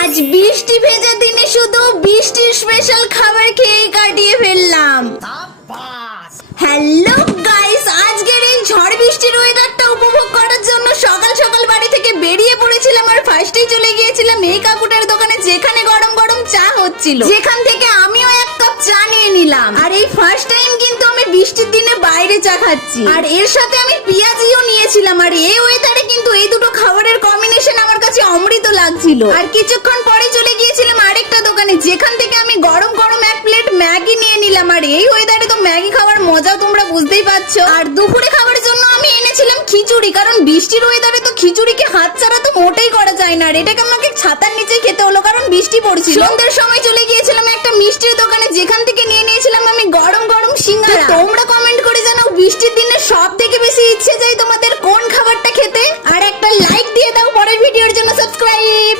আজ বৃষ্টি ভেজা দিনে শুধু বৃষ্টির স্পেশাল খাবার খেয়ে কাটিয়ে ফেললাম। হ্যালো গাইস, আজকের এই ঝড় বৃষ্টির ওয়েদারটা উপভোগ করার জন্য সকাল সকাল বাড়ি থেকে বেরিয়ে পড়েছিলাম আর ফার্স্টেই চলে গিয়েছিলাম এই কাকুটার দোকানে, যেখানে গরম গরম চা হচ্ছিল, যেখান থেকে আমিও এক কাপ চা নিয়ে নিলাম। আর এই ফার্স্ট টাইম কিন্তু আমি বৃষ্টির দিনে বাইরে চা খাচ্ছি, আর এর সাথে আমি পেঁয়াজিও নিয়েছিলাম। আর এই ওয়েদারে কিন্তু এই দুটো খাবারের কম্বিনেশন আমার কাছে অমৃত লাগছিল। আর কিছুক্ষণ পরে চলে গিয়েছিলাম আরেকটা দোকানে, যেখান থেকে আমি গরম গরম এক প্লেট ম্যাগি নিয়ে নিলাম। আর এই ওয়েদারে তো ম্যাগি খাওয়ার মজা তোমরা বুঝতেই পারছো। আর দুপুরে খাবার জন্য আমি এনেছিলাম খিচুড়ি, কারণ বৃষ্টির ওয়েদারে তো খিচুড়িকে হাত ছাড়া তো মোটেই করা যায় না। আর এটাকে আমাকে ছাতার নিচে খেতে হলো কারণ বৃষ্টি পড়ছিল। সন্ধ্যের সময় চলে গিয়েছিলাম একটা মিষ্টির দোকানে, যেখান থেকে নিয়ে নিয়েছিলাম আমি গরম গরম সিঙ্গারা। তোমরা কমেন্ট করে জানাও বৃষ্টির দিনে সব থেকে বেশি ইচ্ছে যায় তোমাদের কোন খাবারটা খেতে, আর একটা লাইক দিয়ে দাও। পরের ভিডিওর জন্য সাবস্ক্রাইব।